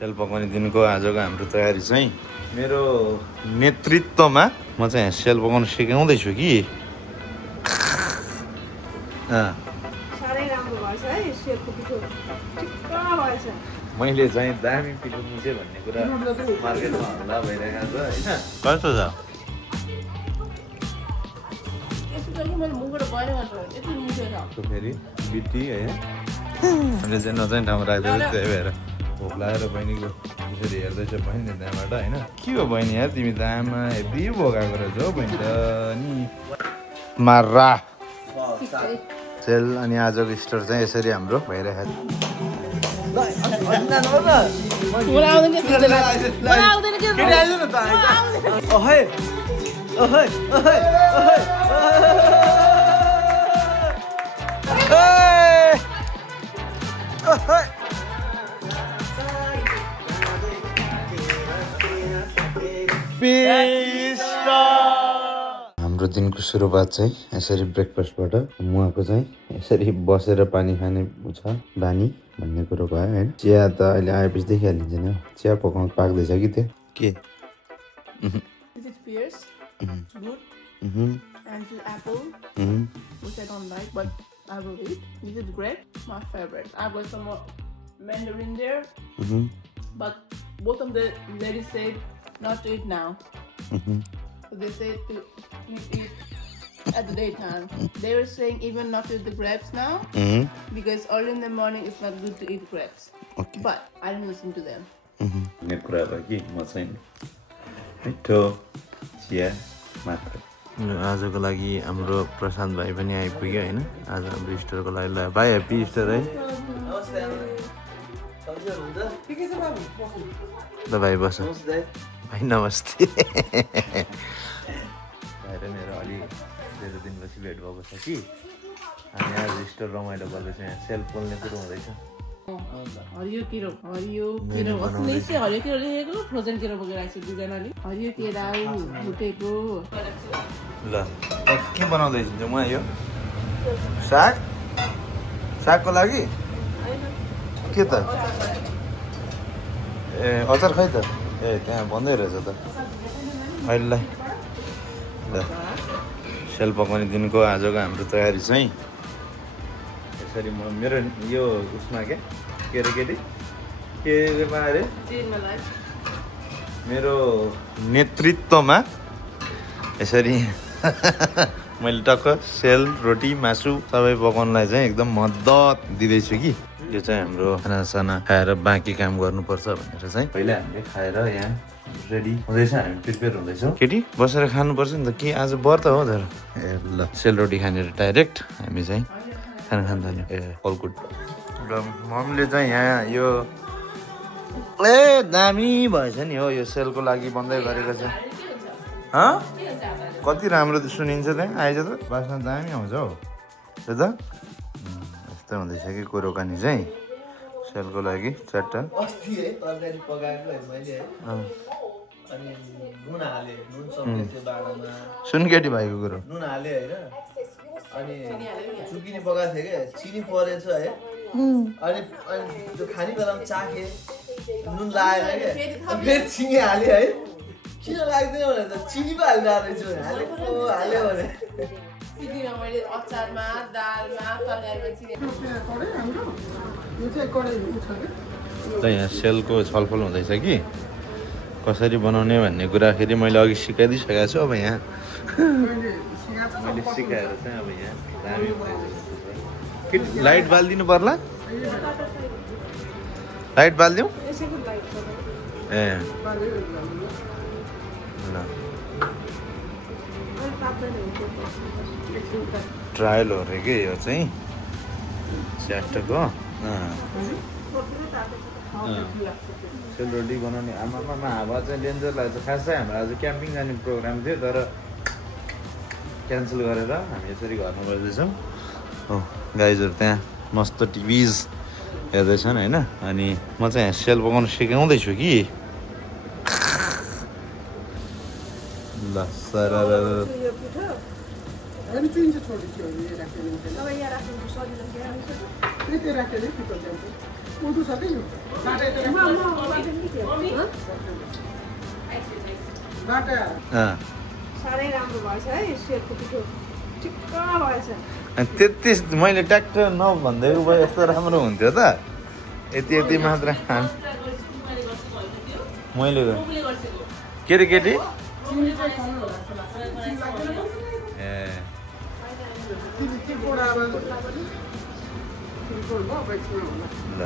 Sale पकाउने दिनको आजको हाम्रो तयारी चाहिँ मेरो नेतृत्वमा म चाहिँ सेल पकाउन सिकाउँदैछु कि मैले चाहिँ दामी पिठो मुछे भन्ने कुरा मार्केटमा हल्ला भइरहेको छ होइन कस्तो छ फेरि बिटी है मैले चाहिँ नचाहिँ ठाउँमा राख्दैछु त्यही भएर भोक लागेर बहिनीको त्यसरी हेर्दैछ बहिनी त्यहाँबाट होइन के हो बहिनी यार तिमी त आमा हेभी भोकाएको रहेछ हौ बहिनी त नि मार्रा सेल अनि आजको स्टोर चाहिँ यसरी हाम्रो भइरहेको हाम्रो दिनको सुरुवात चाहिँ यसरी ब्रेकफास्टबाट मुवाको चाहिँ यसरी बसेर पानी खाने छ बानी भन्ने कुरो भयो होइन चिया त अहिले आएपछि देखिहालिन्छ नि चिया पकाउनु पाक्दैछ कि त्यो के I will eat. This is great. My favorite. I got some more mandarin there, but both of the ladies said not to eat now. So they said to eat at the daytime. They were saying even not to eat the grapes now because early in the morning it's not good to eat grapes. Okay. But I didn't listen to them. आजको लागि हाम्रो प्रशान्त भाइ पनि आइपुग्यो होइन आज हाम्रो स्टोरको लागि ल भाइ ह्याप्पी स्टोर है ल भाइ बस भाइ नमस्ते भाइ र मेरो अलि धेरै दिनपछि भेट भएको छ कि हामी आज स्टोर रमाइलो गर्दैछौँ यहाँ सेल पोल्ने कुरो हुँदैछ हरियो केरो असली चाहिँ हरियो केरो लेखेको फ्रोजन केरो बोकेर आएको छ दुईजनाले हरियो केरा भुटेको ल के बनाउँदैछु म यो साग सागको लागि के त ए अचार खै त ए त्यहाँ भन्दै रहेछ त अहिले ल सेल पकाउने दिनको आजको हाम्रो तयारी चाहिँ यसरी म मेरो यो उसमा के अरे केटी केमा अरे मेरो नेतृत्वमा यसरी मैले टक्क सेल रोटी मासु सबै पकाउनलाई चाहिँ एकदम मद्दत दिँदैछु कि यो चाहिँ हाम्रो खानासाना खाएर बाँकी काम गर्नुपर्छ भनेर चाहिँ पहिला हामीले खाएर यहाँ रेडी हुँदैछ हामी प्रिपेयर हुँदैछौँ केटी बसेर खानुपर्छ नि त के आज व्रत हो तर ए ल सेल रोटी खानेर डाइरेक्ट हामी चाहिँ खाना खान थाल्यो ए अल गुड र मम्मीले चाहिँ यहाँ यो ए दामी भएछ नि हो यो सेलको लागि बन्दै गरेको छ कति राम्रो सुनिन्छ त्यहाँ आएछ त बास्ना दामी आउँछ हौ त्यो त यस्तै हुँदैछ कि कुरोकानी चाहिँ सेलको लागि चारवटा सुन केटी भाइको कुरो नुन हाले होइन अनि चुकिनी पकाएको थियो क्या चिनी परेछ है अनि त्यो खाने बेलामा चाखे नुन लाएर क्या फेरि चिनी हाल्यो है किन लाग्दैन भने त चिनी पो हालिरहेको रहेछु हाल्यो भने यहाँ सेलको छलफल हुँदैछ कि कसरी बनाउने भन्ने कुरा फेरि मैले अघि सिकाइदिइसकेको छु अब यहाँ मैले सिकाएर चाहिँ अब यहाँ दामी लाइट बालिदिनु पर्ला लाइट बालिदिउँ ए ल ट्रायल हो रे के यो चाहिँ च्याटको सेलरोटी बनाउने आमामा हावा चाहिँ डेन्जर लाग्छ खासै हाम्रो आज क्याम्पिङ जाने प्रोग्राम थियो तर क्यान्सल गरेर हामी यसरी घरमा बस्दैछौँ हो गाइजहरू त्यहाँ मस्त टिभिज हेर्दैछन् होइन अनि म चाहिँ सेल पकाउन सिकाउँदैछु कि ल सर साह्रै राम्रो भएछ है सेलको पिठो ठिक्क भएछ त्यति मैले ट्याक्टर नभनिदिएको भए यस्तो राम्रो हुन्थ्यो त यति यति मात्र खान मैले केटी केटी ए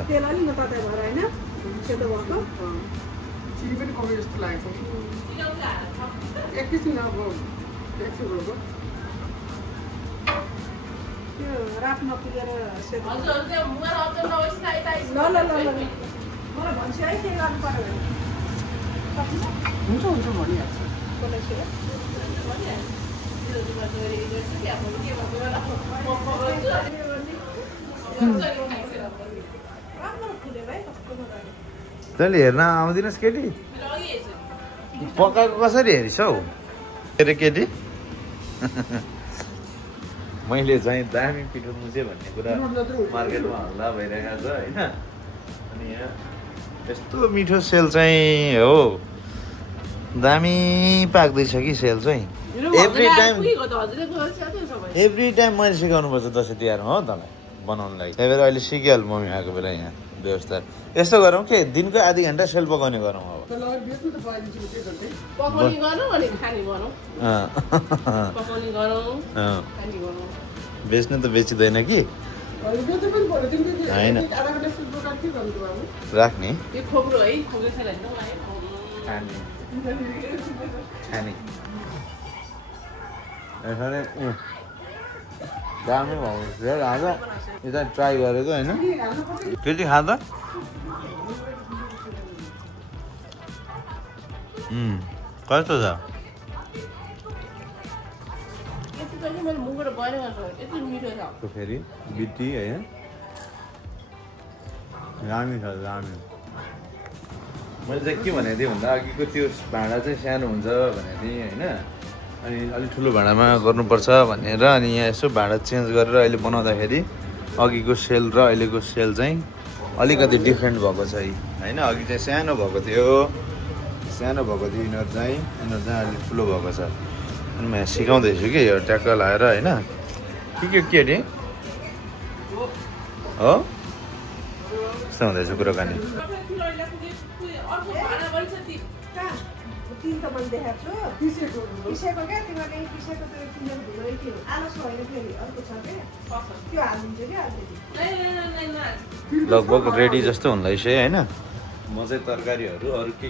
तेल अलि नतातो भएर होइन सेतो भएको चिनी पनि कमी जस्तो लागेको छ एकैछिन अब एकछिन रोको त्यो रात नपुगेर सेतो ल मलाई भन्छ है के गर्नु पर्यो हुन्छ हुन्छ भनिहाल्छ तैँले हेर्न आउँदिनस् केटी पकाएको कसरी हेरिस् हौ के अरे केटी मैले चाहिँ दामी पिठो मुछे भन्ने कुरा मार्केटमा हल्ला भइरहेको छ होइन अनि यहाँ यस्तो मिठो सेल चाहिँ हो दामी पाक्दैछ कि सेल चाहिँ एभ्री टाइम मैले सिकाउनु पर्छ दसैँ तिहारमा हो तँलाई बनाउनु लागि त्यही भएर अहिले सिकिहाल्नु मम्मी आएको बेला यहाँ व्यवस्था यस्तो गरौँ कि दिनको आधी घन्टा सेल पकाउने गरौँ अब बेच्नु त बेचिँदैन कि होइन राख्ने दामी भएको आज यो चाहिँ ट्राई गरेको होइन केटी खाँदा कस्तो छ फेरि बिटी होइन दामी छ दामी मैले चाहिँ के भनेको थिएँ भन्दा अघिको त्यो भाँडा चाहिँ सानो हुन्छ भनेको थिएँ होइन अनि अलिक ठुलो भाँडामा गर्नुपर्छ भनेर अनि यहाँ यसो भाँडा चेन्ज गरेर अहिले बनाउँदाखेरि अघिको सेल र अहिलेको सेल चाहिँ अलिकति डिफ्रेन्ट भएको छ होइन अघि चाहिँ सानो भएको थियो यिनीहरू चाहिँ अलिक ठुलो भएको छ अनि म यहाँ सिकाउँदैछु कि यो ट्याक्क लाएर होइन के अरे हो यस्तो हुँदैछ कुराकानी तिन त मैले देखाएको छु पिसेको क्या तिमीहरूले पिसेको त्यो किनेर धुलो थियो आलस होइन फेरि अर्को छ क्या त्यो हालिदिन्छु क्या लगभग रेडी जस्तो हुँदैछ होइन म चाहिँ तरकारीहरू अरू के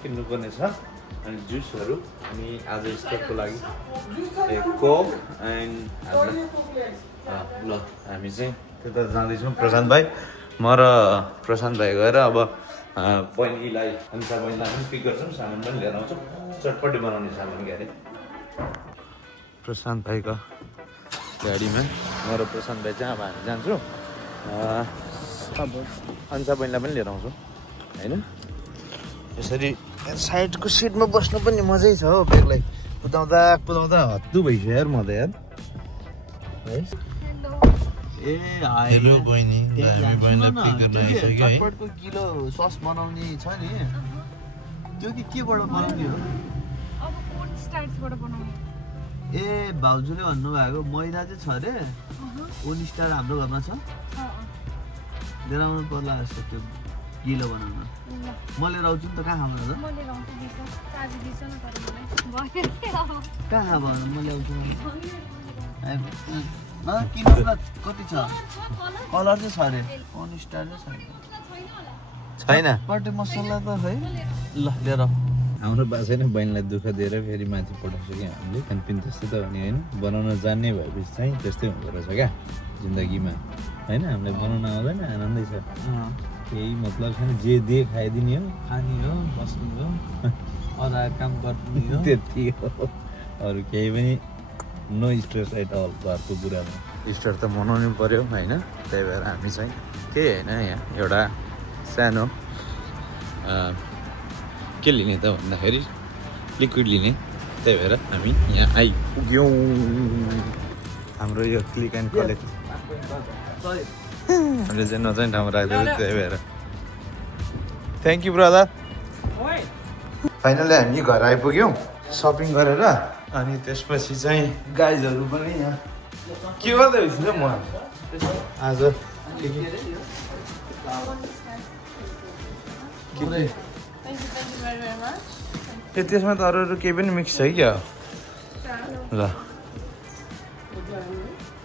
किन्नुपर्ने छ अनि जुसहरू अनि आज स्टकको लागि कोक एन्ड ल हामी चाहिँ त्यता जाँदैछौँ प्रशान्त भाइ म र प्रशान्त भाइ गएर अब बहिनीलाई अन्सा बहिनीलाई पनि पिक गर्छौँ सामान पनि लिएर आउँछौँ चटपटी बनाउने सामान के अरे प्रशान्त भाइको गाडीमा म र प्रशान्त भाइ चाहिँ अब हामी जान्छौँ अब अन्सा बहिनीलाई पनि लिएर आउँछौँ होइन यसरी साइडको सिटमा बस्नु पनि मजै छ हो बेगलाई कुदाउँदा हत्तु भइसक्यो यार म त यार है हेलो बहिनी चटपटको किलो सस बनाउने छ नि त्यो के केबाट बनाउने हो ए भाउजूले भन्नुभएको मैदा चाहिँ छ अरे ओन स्टार हाम्रो घरमा छ लिएर आउनु पर्ला जस्तो त्यो किलो बनाउन म लिएर आउँछु नि त कहाँ खानु कहाँ भन्नु म ल्याउँछु कति छ कलर चाहिँ छ अरे ओन स्टार चाहिँ छैन पार्टी मसला त है ल लिएर हाम्रो बाजे नै बहिनीलाई दुःख दिएर फेरि माथि पठाउँछ क्या हामीले खानपिन त्यस्तै त हो नि होइन बनाउन जान्ने भएपछि चाहिँ त्यस्तै हुँदो रहेछ क्या जिन्दगीमा होइन हामीलाई बनाउन आउँदैन आनन्दै छ केही मतलब छैन जे दे खाइदिने हो खाने हो बस्ने हो अरू काम गर्ने हो त्यति हो अरू केही पनि नो स्ट्रेस एट अल घरको कुरामा स्टार त मनाउनु पऱ्यो होइन त्यही भएर हामी चाहिँ केही होइन यहाँ एउटा सानो के लिने त भन्दाखेरि लिक्विड लिने त्यही भएर हामी यहाँ आइपुग्यौँ हाम्रो यो क्लिक एन्ड कलेक्ट हामीले चाहिँ नचाहिने ठाउँमा राख्दैछ त्यही भएर थ्याङ्क यू ब्रदर फाइनली हामी घर आइपुग्यौँ सपिङ गरेर अनि त्यसपछि चाहिँ गाइजहरू पनि यहाँ के गर्दै हुन्छु म आज ए त्यसमा त अरू केही पनि मिक्स छ क्या ल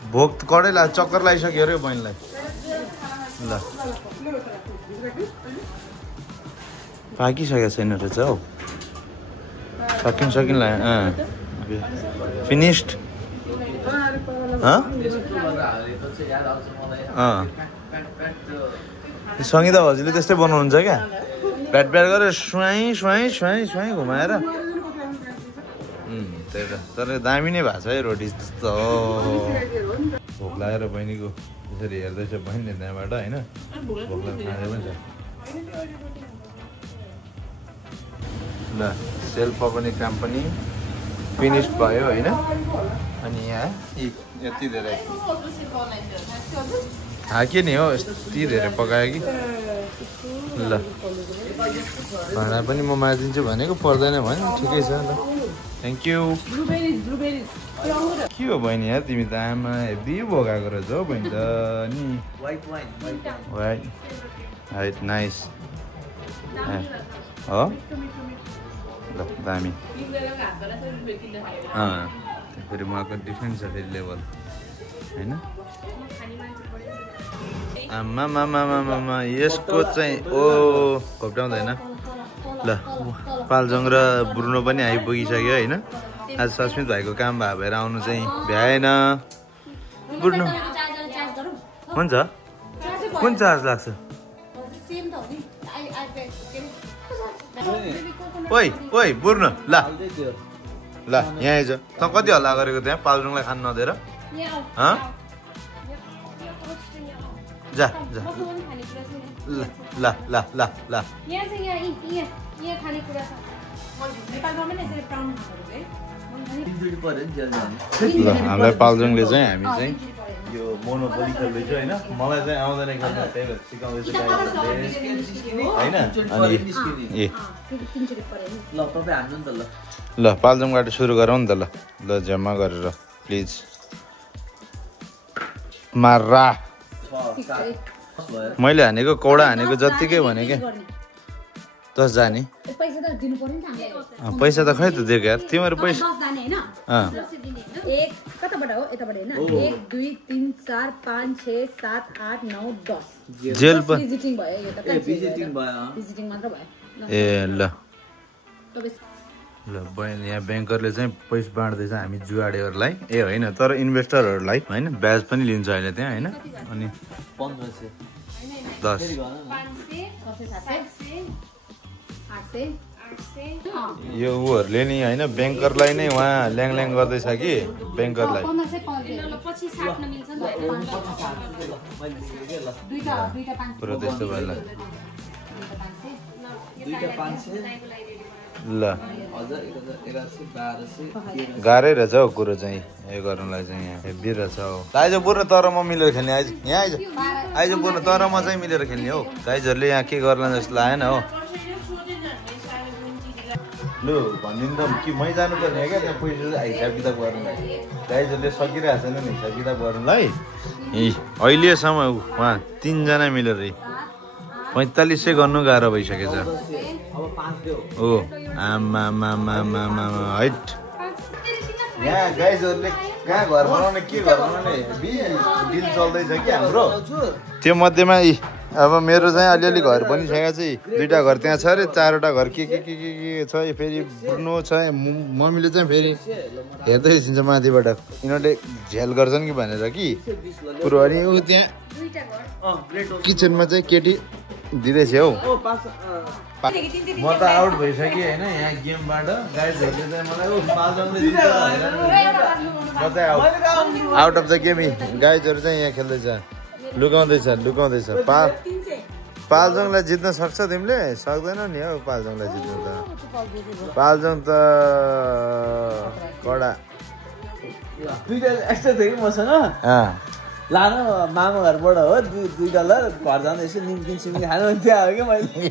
भोक कडै लाग्छ चक्कर लगाइसक्यो अरे बहिनीलाई ल पाकिसकेको छैन रहेछ हौ सकिन फिनिस्ड सङ्गीता भाउजूले त्यस्तै बनाउनुहुन्छ क्या ब्याट गरेर सुहाई घुमाएर त्यही त तर दामी नै भएको छ है रोटी जस्तो भोक लागेर बहिनीको त्यसरी हेर्दैछ बहिनीले त्यहाँबाट होइन भोक खाँदै पनि छ ल सेल्फ पनि काम पनि फिनिस भयो होइन अनि यहाँ यति धेरै के नि हो यति धेरै पकायो कि ल भाँडा पनि म माझिदिन्छु भनेको पर्दैन भने ठिकै छ ल थ्याङ्क यू के हो बहिनी यार तिमी त आमा हेभी भोगाएको रहेछ हौ बहिनी त नि वाइट नाइस हो ल दामी फेरि उहाँको डिफ्रेन्ट छ फेरि लेभल होइन आमा यसको चाहिँ ओ घोप्टाउँदैन ल पालजङ र ब्रुनो पनि आइपुगिसक्यो होइन आज सस्मित भाइको काम भयो भएर आउनु चाहिँ भ्याएन ब्रुनो हुन्छ कुन चार्ज लाग्छ ओइ बुर्नु ल यहाँ आइज त कति हल्ला गरेको त्यहाँ पालजङलाई खानु नदिएर जा ल हामीलाई पालजङले चाहिँ हामी चाहिँ यो मोनोपोली खेल्दैछ होइन मलाई चाहिँ आउँदैन खेल्न त्यही भएर सिकाउँदैछ होइन अनि ए ल पालजङबाट सुरु गरौँ नि त ल जम्मा गरेर प्लिज मार्रा मैले हानेको कौडा हानेको जत्तिकै भने क्या 10 जाने पैसा त खै त दिएको यार तिमीहरू पैसा जेल ए ल बहिनी यहाँ ब्याङ्करले चाहिँ पैसा बाँड्दैछ हामी जुगाडेहरूलाई ए होइन तर इन्भेस्टरहरूलाई होइन ब्याज पनि लिन्छ अहिले त्यहाँ होइन अनि 10 यो उहरूले नि होइन ब्याङ्करलाई नै उहाँ ल्याङ गर्दैछ कि ब्याङ्करलाई पुरो त्यस्तो भयो ल गाह्रै रहेछ हौ कुरो चाहिँ यो गर्नुलाई चाहिँ यहाँ हेभी रहेछ हौ आइज बुर्न तर म मिलेर खेल्ने आइज यहाँ आइज बुर्न तर म चाहिँ मिलेर खेल्ने हौ गाइजहरूले यहाँ के गर्ला जस्तो लागेन हो लु भनिदिनु त कि मै जानुपर्ने क्या त्यहाँ पैसा हिसाब किताब गर्नुलाई गाइजहरूले सकिरहेको छैन नि हिसाब किताब गर्नुलाई ए अहिलेसम्म उहाँ 3 जना मिलेर 4500 गर्नु गाह्रो भइसकेछ ओ आमा हाइट यहाँ गाइजहरूले कहाँ घर बनाउने के घर बनाउने डिल चल्दैछ कि हाम्रो त्यो मध्येमा अब मेरो चाहिँ अलिअलि घर बनिसकेको चाहिँ 2टा घर त्यहाँ छ अरे 4वटा घर के छ फेरि बुढ्नु छ मम्मीले चाहिँ फेरि हेर्दै छिन्छ माथिबाट यिनीहरूले झ्याल गर्छन् कि भनेर कि पुरो अनि ऊ त्यहाँ किचनमा चाहिँ केटी दिँदैछ हौ म त आउट भइसकेँ होइन यहाँ गेमबाट गाइजहरूले चाहिँ मलाई आउट अफ द गेम गाइजहरू चाहिँ यहाँ खेल्दैछ लुकाउँदैछ पालजङलाई जित्न सक्छ तिमीले सक्दैन नि हौ पालजङलाई जित्नु त पालजङ त कडा एक्स्ट्रा थियो कि मसँग लानु मामा घरबाट हो $2 घर जाँदा यसो निम्किन सिम्किन खानु थियो कि मैले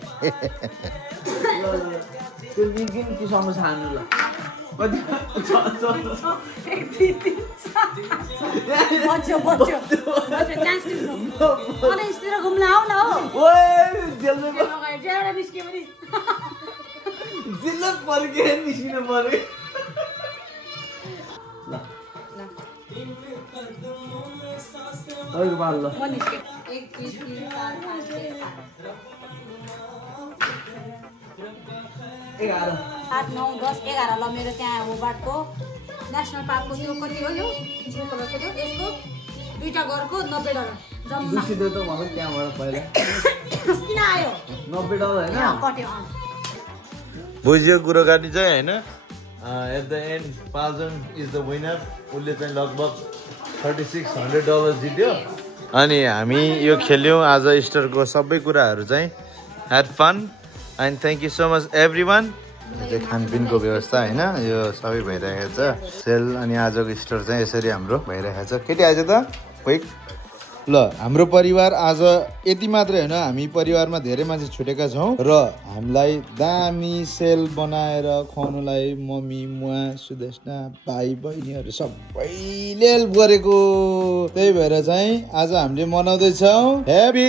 त्यो लिगिन कि समोसा हान्नु ल कति जिल्ला पर्के निस्किनु पर्यो ल अरु बाल ल 1 2 3 4 5 6 11 8 9 10 11 ल मेरो त्यहाँ होबार्टको नेशनल पार्कको त्यो कति हो यो ब्लू कलरको त्यो यसको दुईटा घरको $90 जम्मा दुई त मलाई त्यहाँबाट पहिला किन आयो $90 हैन कट्यो बुझ्यो कुराकानी चाहिँ हैन एट द एन्ड पाजन इज द विनर उसले चाहिँ लगभग $3600 जित्यो अनि हामी यो खेल्यौँ आज इस्टरको सबै कुराहरू चाहिँ had fun and thank you so much every one चाहिँ खानपिनको व्यवस्था होइन यो सबै भइरहेको छ सेल अनि आजको इस्टर चाहिँ यसरी हाम्रो भइरहेको छ केटी आएछ त क्विक ल हाम्रो परिवार आज यति मात्रै होइन हामी परिवारमा धेरै मान्छे छुटेका छौँ र हामीलाई दामी सेल बनाएर खुवाउनुलाई मम्मी मुवा सुदेशना भाइ बहिनीहरू सबैले हेल्प गरेको त्यही भएर चाहिँ आज हामीले मनाउँदैछौँ ह्यापी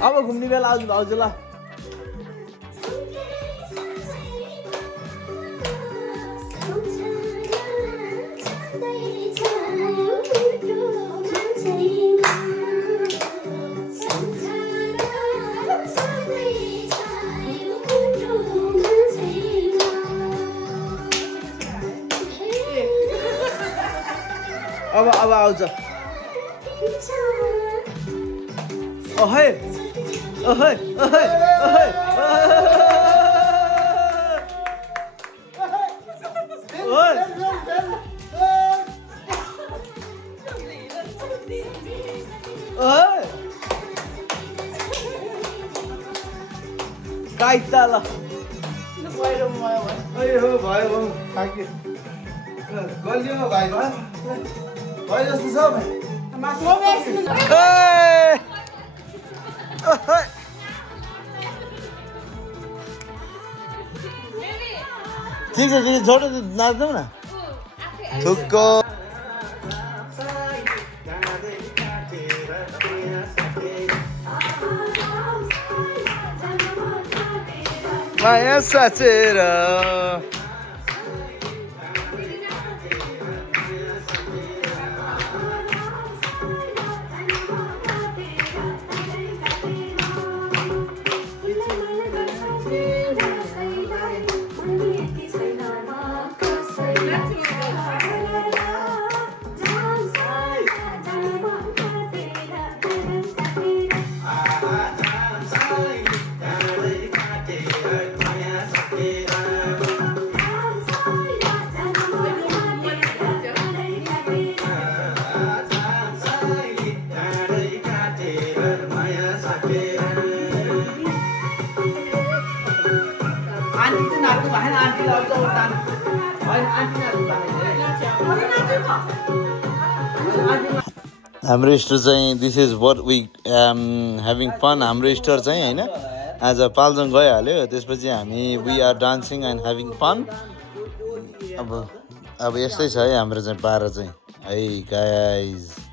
अब घुम्ने बेला आउँछु भाउजू ल अब आउँछ ओहे ओहे ओहे ओहे काइता ल भयो भयो थाक्यो गल्यो भाइ भयो जस्तो छ भाइ ठिक छ छोटो नाच्दैनौ न थुक्को माया साचेर हाम्रो स्टोर चाहिँ this is what we having fun हाम्रो स्टोर चाहिँ होइन आज पाल्जोङ गइहाल्यो त्यसपछि हामी we are dancing and having fun अब यस्तै छ है हाम्रो चाहिँ पारा चाहिँ है गाइज